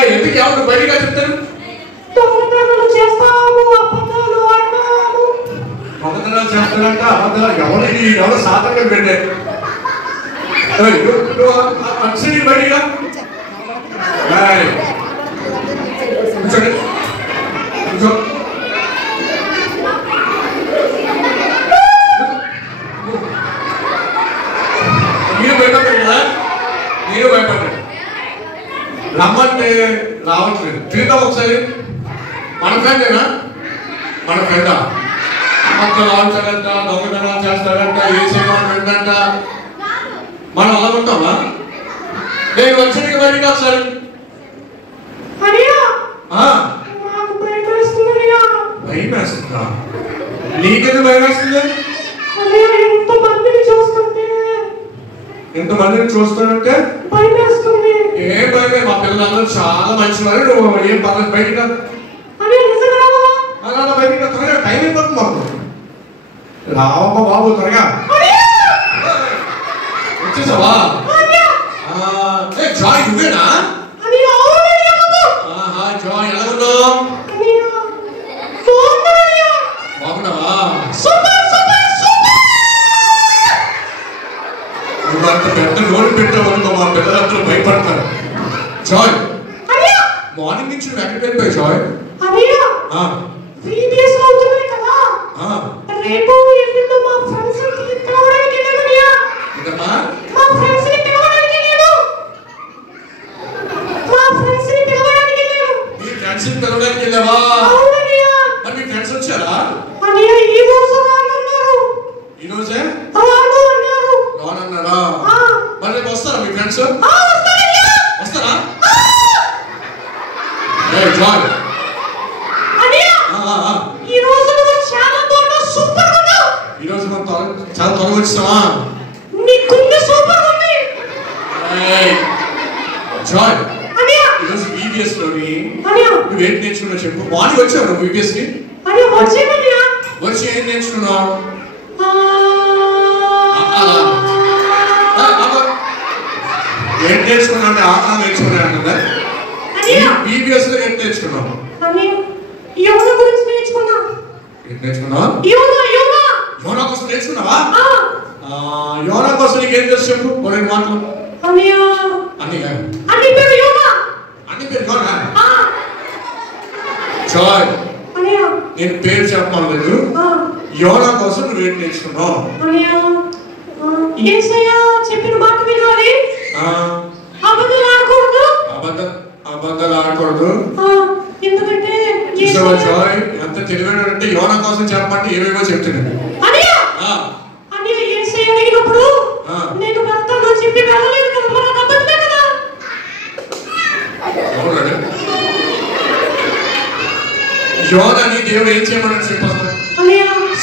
ఎందుకు ఎవరు బయటగా చెప్తారు? దొంగతనాలు చేస్తాము, అబద్ధాలు ఆడతాము. దొంగతనాలు చేస్తారంట, అబద్ధాలు ఎవరు సాధనగా పెట్టారు? అక్షరి బయటగా మీరు భయపడ్డారు కదా, నేను భయపడ్డాను. రమ్మంటే రావట్లేదు. తిరుగుతాం ఒకసారి. మన ఫ్రెండేనా? మన ఫ్రెండా? మొత్తం ఆడుతాడంట, దొంగతనాలు చేస్తాడంట, ఏ సినిమా ఫ్రెండ్. మనం అలా ఉంటామా? నేను వచ్చి బయటికి ఒకసారి. భయం వేస్తుందా? నీకెందుకు భయం వేస్తుంది? ఎంతమందిని చూస్తానంటే భయం వేస్తుంది. ఏం భయమే, మా పిల్లలందరూ చాలా మంచివారు. నువ్వు ఏం పర్లేదు బయటికి అలా బయటికి త్వరగా టైం అయిపోతుంది మాకు. రావమ్మ బాబు త్వరగా వచ్చేసావా? జాయ్ నువ్వేనా? జాయ్ ఎలా ఉన్నావు? బాగున్నావా? నువ్వు అంత పెద్ద నోరు పెట్టావనుకో మా పిల్లలందరూ భయపడతారు. జాయ్ మార్నింగ్ నుంచి నువ్వు ఎక్కడికి వెళ్ళిపోయావు జాయ్? రేపు ఎల్లుండి మా ఫ్రెండ్స్ ని కలవడానికి వెళ్ళానయ్యా. ఏంటమ్మా? మా ఫ్రెండ్స్ ని కలవడానికి వెళ్ళాను. మా ఫ్రెండ్స్ ని కలవడానికి వెళ్ళాను. మీ ఫ్రెండ్స్ ని కలవడానికి వెళ్ళావా? అవునయ్యా. మరి మీ ఫ్రెండ్స్ వచ్చారా? అన్నయ్య ఈ రోజు రానన్నారు. ఈ రోజే రానన్నారు. రానన్నారా? మరి రేపు వస్తారా మీ ఫ్రెండ్స్? వస్తారా? జాయ్ ఈ రోజు నువ్వు చాలా త్వరగా సూపర్ ఉన్నావు. ఈ రోజు మనం చాలా త్వరగా వచ్చావా? నీ గుండె సూపర్ ఉంది. జాయ్ ఈరోజు VBS లోని నువ్వు ఏంటి నేర్చుకున్నావు చెప్పు. మార్నింగ్ వచ్చావు నువ్వు VBS కి? వచ్చి ఏం నేర్చుకున్నావు? ఏం నేర్చుకున్నావు అంటే ఆహా నేర్చుకున్నాను కదా. VBS లో ఏం నేర్చుకున్నావు? యోగా గురించి నేర్చుకున్నా. ఏం నేర్చుకున్నావా? యోగా కోసం నేర్చుకున్నావా? యోగా కోసం నీకు ఏం తెలుసు చెప్పు. కొన్ని మాటలు. అన్ని పేరు యోగా. జాయ్ నేను పేరు చెప్పలేదు. యోగా కోసం నువ్వు ఏంటి నేర్చుకున్నావు? చెప్పిన మాట వినాలి. అబద్ధాలు ఆడకూడదు. అబద్ధాలు ఆడకూడదు. ఎందుకంటే జాయ్ ఎంత తెలివైనడంటే యోగా కోసం చెప్పమంటే ఏవేవో చెప్తున్నాడు. అడిగినప్పుడు నేను భర్తలో చెప్పి వెళ్ళలేదు కదా, మనకు అబద్ధమే కదా. యోగాని దేవుడు ఏం చేయమన్నాడు చెప్పాలి?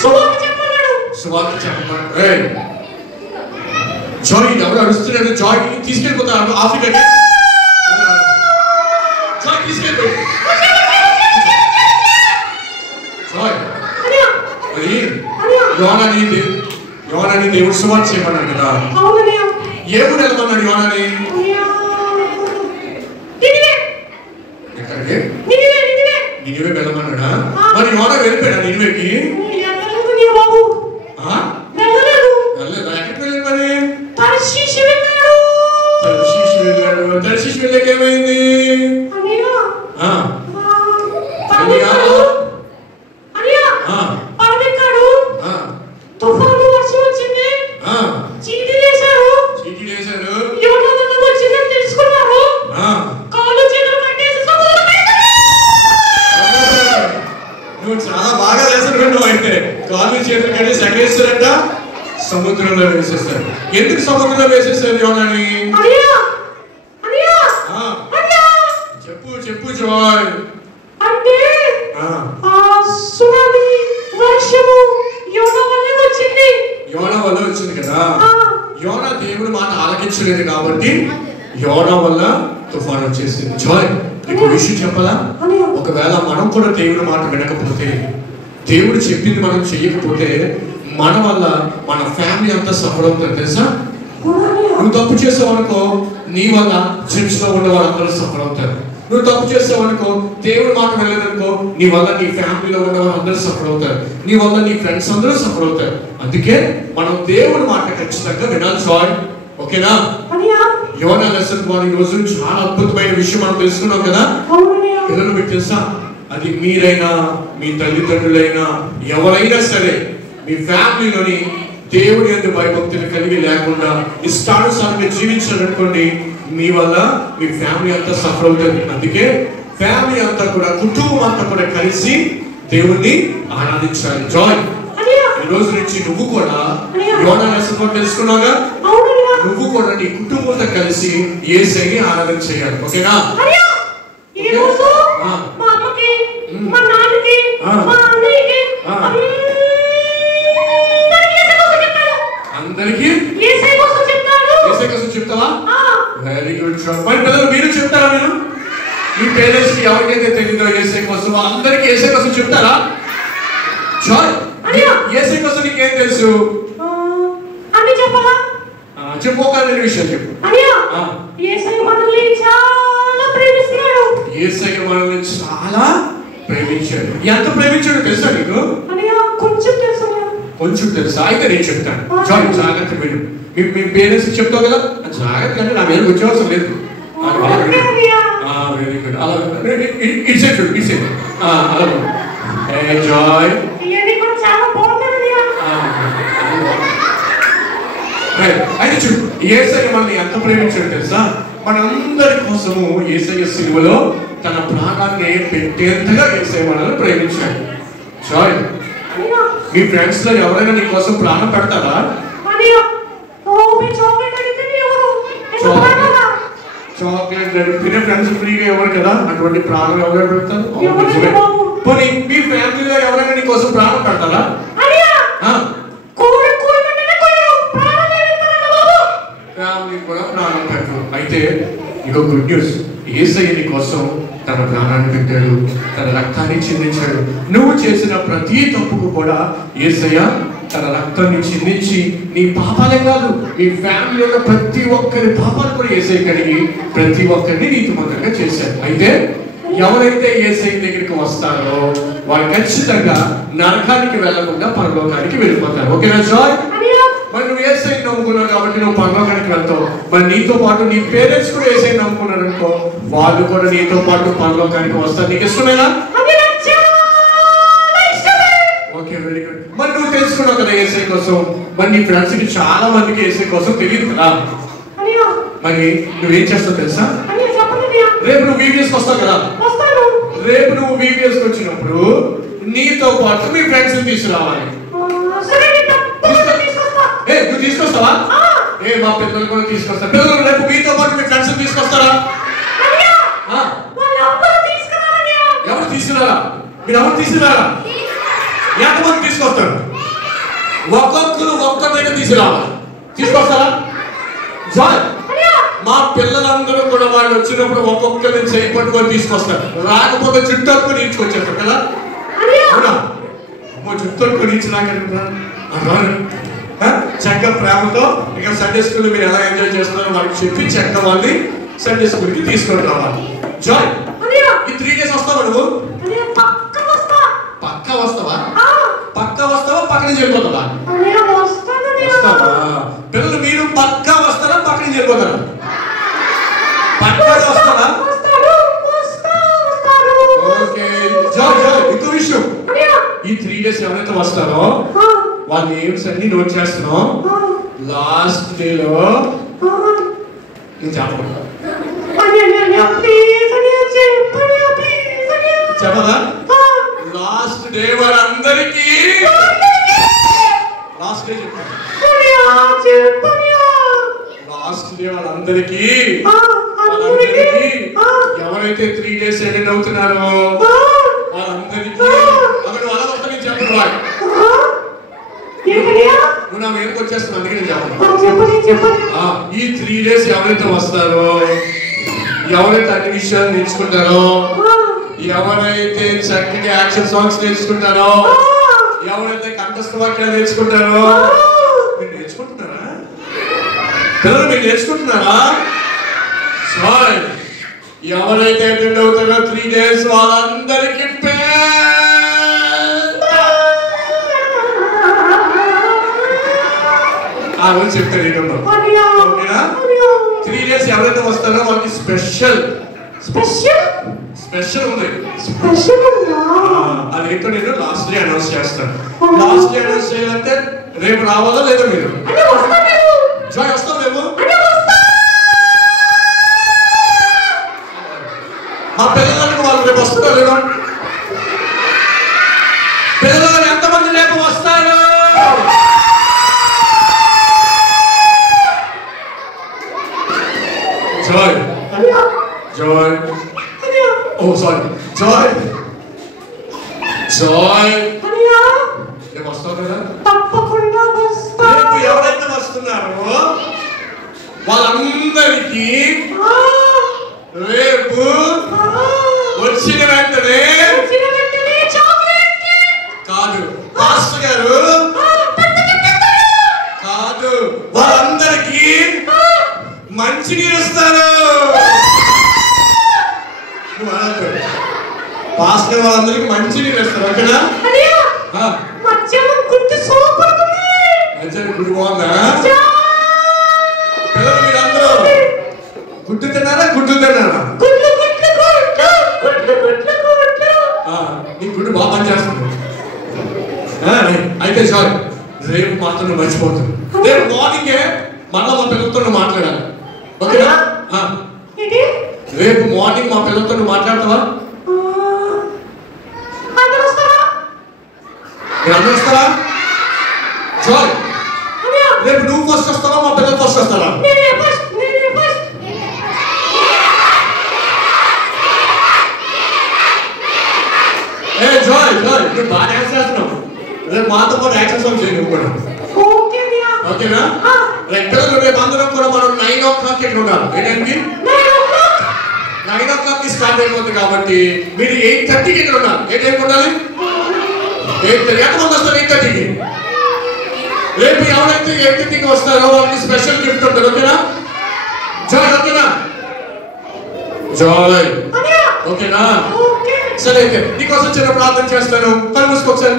సువార్త చెప్పమన్నాడు. సువార్త చెప్పమన్నాడు. జాయ్ ఎవరు అడుస్తున్నాడు? జాయ్ తీసుకెళ్ళిపోతాడు ఆఫ్రికాకి. జాయ్ తీసుకెళ్ళిపోయి యోనాని దేవుడు సువార్త చేయమన్నాడు కదా. ఏ ఊరు వెళ్ళమన్నాడు యోనాని? ఎక్కడికి? నినివే వెళ్ళమన్నాడా? మరి యోనా వెళ్ళిపోయాడా నినివేకి? వెళ్ళలేదా? ఎక్కడికి వెళ్ళాడు మరి? తర్షీషు వెళ్ళాడు. తర్షీషు వెళ్ళాక ఏమైంది? తుఫాను వర్షం వచ్చింది. చీటీలు వేశారు. యోనా వచ్చిందని తెలుసుకున్నారు. కాళ్ళు చేతులు కట్టేసి నువ్వు చాలా బాగా వేసాడు. అయితే కాళ్ళు చేతులు కట్టేసి ఎగరేస్తారంట, సముద్రంలో వేసేస్తారు. ఎందుకు సముద్రంలో వేసేస్తారు యోనాని? చెప్పు చెప్పు జాయ్. అంటే సునామీ వర్షము యోనా వల్ల వచ్చింది కదా. యోనా దేవుడు మాట ఆలకించలేదు కాబట్టి యోనా వల్ల తుఫాను వచ్చేసింది. జాయ్ నీకు విషయం చెప్పాలా? ఒకవేళ మనం కూడా దేవుడి మాట వినకపోతే, దేవుడు చెప్పింది మనం చెయ్యకపోతే, మన వల్ల మన ఫ్యామిలీ అంతా సఫర్ అవుతుంది తెలుసా? నువ్వు తప్పు చేసావు అనుకో, నీ వల్ల చర్చ్ లో ఉన్న వాళ్ళందరూ సఫర్ అవుతారు. నువ్వు తప్పు చేస్తావు అనుకో, దేవుడి మాట వెళ్ళదనుకో, నీ వల్ల నీ ఫ్యామిలీలో ఉన్న వాళ్ళు అందరూ సఫర్ అవుతారు, నీ వల్ల నీ ఫ్రెండ్స్ అందరూ సఫర్ అవుతారు. అందుకే మనం దేవుడి మాట ఖచ్చితంగా వినాలి. చాయ్ ఓకేనా? యోనా లెసన్ ద్వారా ఈ రోజు చాలా అద్భుతమైన విషయం మనం తెలుసుకున్నాం కదా. పిల్లలు మీకు తెలుసా, అది మీరైనా మీ తల్లిదండ్రులైనా ఎవరైనా సరే మీ ఫ్యామిలీలోని దేవుడి యందు భయభక్తులు కలిగి లేకుండా ఇష్టానుసారంగా జీవించాలనుకోండి, మీ వల్ల మీ ఫ్యామిలీ అంతా సఫర్ అవుతుంది. అందుకే ఫ్యామిలీ అంతా కూడా, కుటుంబం అంతా కూడా కలిసి దేవుణ్ణి ఆరాధించాలి. జాయ్ ఈ రోజు నుంచి నువ్వు కూడా యోనా లెసన్ తెలుసుకున్నావుగా, నువ్వు కూడా నీ కుటుంబంతో కలిసి యేసయ్యని ఆరాధన చేయాలి. ఓకేనా? అందరికి యేసయ్య కోసం చెప్తావా? Very good. మరి పిల్లలు మీరు చెప్తారా? మీరు మీ పేరెంట్స్ కి ఎవరికైతే తెలియదో యేసయ్య కోసం అందరికి యేసయ్య కోసం చెప్తారా? యేసయ్య కోసం నీకేం తెలుసు? చెప్పు, ఒక విషయం చెప్పు. యేసయ్య మనల్ని చాలా ప్రేమిస్తున్నాడు. యేసయ్య మనల్ని చాలా ప్రేమించాడు. ఎంత ప్రేమించాడు తెలుసా నీకు? కొంచెం తెలుసా? అయితే నేను చెప్తాను. జాగ్రత్త విను. మీ పేరెంట్స్ చెప్తావు కదా, జాగ్రత్త అంటే నా మీద వచ్చే అవసరం లేదు. Very good. అలా ఇట్సే చూడు, ఇట్సే అలా ఎంజాయ్. అయితే చూడు, యేసయ్య మనల్ని ఎంత ప్రేమించాడు తెలుసా? మనందరి కోసము యేసయ్య సిలువలో తన ప్రాణాన్ని పెట్టేంతగా యేసయ్య మనల్ని ప్రేమించాడు. జాయ్ మీ ఫ్రెండ్స్ లో ఎవరైనా నీ కోసం ప్రాణం పెడతారా? చాక్లెట్ తినే ఫ్రెండ్స్ ఫ్రీగా ఎవరు కదా, అటువంటి ప్రాణం ఎవరైనా పెడతారు? పోనీ మీ ఫ్యామిలీలో ఎవరైనా నీ కోసం ప్రాణం పెడతారా? ఫ్యామిలీ కూడా ప్రాణం పెట్టరు. అయితే ఇంకో గుడ్ న్యూస్, యేసయ్య నీ కోసం తన ప్రాణాన్ని పెట్టాడు, తన రక్తాన్ని చిందించాడు. నువ్వు చేసిన ప్రతి తప్పుకు కూడా యేసయ్య తన రక్తాన్ని చిందించి నీ పాపాలే కాదు, నీ ఫ్యామిలీ ఉన్న ప్రతి ఒక్కరి పాపాలు కూడా యేసయ్య కడిగి ప్రతి ఒక్కరిని నీతిమంతంగా చేశాడు. అయితే ఎవరైతే యేసయ్య దగ్గరికి వస్తారో వాళ్ళు ఖచ్చితంగా నరకానికి వెళ్లకుండా పరలోకానికి వెళ్ళిపోతారు. ఓకేనా జాయ్? మరి నువ్వు యేసయ్యని నమ్ముకున్నావు కాబట్టి నువ్వు పరలోకానికి వెళ్తావు. మరి నీతో పాటు నీ పేరెంట్స్ కూడా యేసయ్యని నమ్ముకున్నారు అనుకో, వాళ్ళు కూడా నీతో పాటు పరలోకానికి వస్తారు. నీకు ఇష్టమేనా? Okay, very good. మరి నువ్వు తెలుసుకున్నావు కదా యేసయ్య కోసం. మరి నీ ఫ్రెండ్స్ కి చాలా మందికి యేసయ్య కోసం తెలియదు కదా. మరి నువ్వేం చేస్తావు తెలుసా? రేపు నువ్వు వీడియోస్కి వస్తావు కదా. రేపు నువ్వు వీడియోస్కి వచ్చినప్పుడు నీతో పాటు మీ ఫ్రెండ్స్ ని తీసుకురావాలి. నువ్వు తీసుకొస్తావా? మా పిల్లలు కూడా తీసుకొస్తా. పిల్లలు రేపు మీతో పాటు మీ ఫ్రెండ్స్ తీసుకొస్తారా? ఎవరు తీసుకురారా? మీరు ఎవరు తీసుకురారా? ఎంతమంది తీసుకొస్తారు? ఒక్కొక్కరు ఒక్కరినైనా తీసుకురావాలి. తీసుకొస్తారా? మా పిల్లలందరూ కూడా వాళ్ళు వచ్చినప్పుడు ఒక్కొక్కరిని చేయి పట్టుకొని తీసుకొస్తారు. రాకపోతే చుట్టూకొని ఇచ్చుకొచ్చేస్తారు కదా. చుట్టూకొని ఇచ్చినాక చక్కగా ప్రేమతో ఇక సండే స్కూల్ మీరు ఎలా ఎంజాయ్ చేస్తున్నారో వాళ్ళకి చెప్పి చక్కగా వాళ్ళని సండే స్కూల్ కి తీసుకొని రావాలి. జాయ్ ఈ 3 days వస్తావా నువ్వు? పక్కా వస్తావా? పక్కా వస్తావా? పక్కన చేరిపోతావా? వస్తావా? పిల్లలు మీరు పక్కా వస్తారా? పక్కన చేరిపోతారా? పక్కా వస్తారా? ఓకే. జాయ్ జాయ్ ఇంకో విషయం, ఈ 3 days ఎవరైతే వస్తారో వాళ్ళ నేమ్స్ అన్ని నోట్ చేస్తున్నాం. లాస్ట్ డేలో నేను చెప్పకుండా చెప్పదా? లాస్ట్ డే వాళ్ళందరికీ లాస్ట్ డే చెప్పాను. లాస్ట్ డే వాళ్ళందరికీ ఎవరైతే 3 days అటెండ్ అవుతున్నారో వాళ్ళందరికీ అక్కడ వాళ్ళ వస్తా నేను చెప్పను. నువ్వు నా మీదకి వచ్చేస్తున్నా, అందుకే నేను చెప్పను. ఈ 3 days ఎవరైతే వస్తారో, ఎవరైతే అన్ని విషయాలు నేర్చుకుంటారో, ఎవరైతే చక్కటి యాక్షన్ సాంగ్స్ నేర్చుకుంటారో, ఎవరైతే కంఠస్థ వాక్యాలు నేర్చుకుంటారో, మీరు నేర్చుకుంటున్నారా? పిల్లలు మీరు నేర్చుకుంటున్నారా? ఎవరైతే అటెండ్ అవుతారో 3 days వాళ్ళందరికీ ఆ రోజు చెప్తాను ఏంటో. ఓకేనా? 3 days ఎవరైతే వస్తారో వాళ్ళకి స్పెషల్ ఉంది. అది ఏంటో నేను లాస్ట్ డే అనౌన్స్ చేస్తాను. లాస్ట్ డే అనౌన్స్ చేయాలంటే రేపు రావాలా లేదా మీరు? జాయ్ వస్తాం రేపు. మా పిల్లలకు వాళ్ళు రేపు వస్తారో లేదో? పిల్లలు ఎంతమంది రేపు వస్తారు? జాయ్ జాయ్ ఓ సారీ జాయ్ రేపు వస్తావు కదా? తప్పకుండా వస్తా. రేపు ఎవరైతే వస్తున్నారో వాళ్ళందరికీ రేపు వచ్చిన వెంటనే కాదు పాస్టర్ గారు కాదు వాళ్ళందరికీ మంచినీరు ఇస్తారు. పాస్టర్ వాళ్ళందరికీ మంచినీరు ఇస్తారు. ఓకేనా? గుడి బాగుందా? పిల్లలు మీరందరూ గుడ్డు తిన్నారా? గుడ్డు తిన్నారా? నీ గుడ్డు బాగా పనిచేస్తుంది. అయితే సార్ రేపు మాత్రం మర్చిపోతుంది. రేపు మార్నింగే మళ్ళా మా పిల్లలతో మాట్లాడాలి. ఓకేనా? రేపు మార్నింగ్ మా పిల్లలతో మాట్లాడతావా? మీరు అందరూ వస్తారా? సార్ రేపు నువ్వు ఫస్ట్ వస్తావా మా పిల్లలు ఫస్ట్ వస్తారా? జాయ్ నువ్వు బాగా డాన్స్ చేస్తున్నావు. రేపు మాతో పాటు యాక్షన్ సాంగ్ చేయండి నువ్వు కూడా. ఓకేనా? పిల్లలు రేపు అందరం కూడా మనం 9 o'clock ఇక్కడ ఉండాలి. ఏంటంటే 9 o'clock స్టార్ట్ అయిపోతుంది కాబట్టి మీరు 8:30కి ఇక్కడ ఉండాలి. ఏ టైం ఉండాలి? 8:30. ఎంతమంది వస్తారు 8:30కి? రేపు ఎవరైతే 8:30కి వస్తారో వాళ్ళకి స్పెషల్ గిఫ్ట్ ఉంటుంది. ఓకేనా? జాయ్ ఓకేనా? జాయ్ ఓకేనా? సరే అయితే నీకోసం చిన్న ప్రార్థన చేస్తాను. కళ్ళు మూసుకో ఒకసారి.